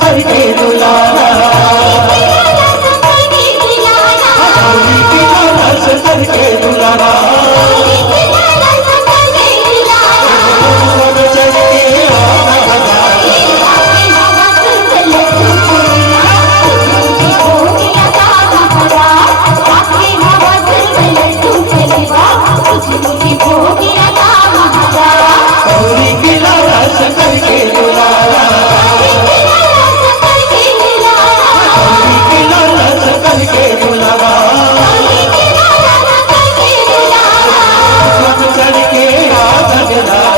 शंकर के दुलारा, गौरी के लाला शंकर के दुलारा, चढ़ के आना गौरी के लाला शंकर के दुलारा, गौरी के लाला शंकर के दुलारा, चढ़ के आना लगाया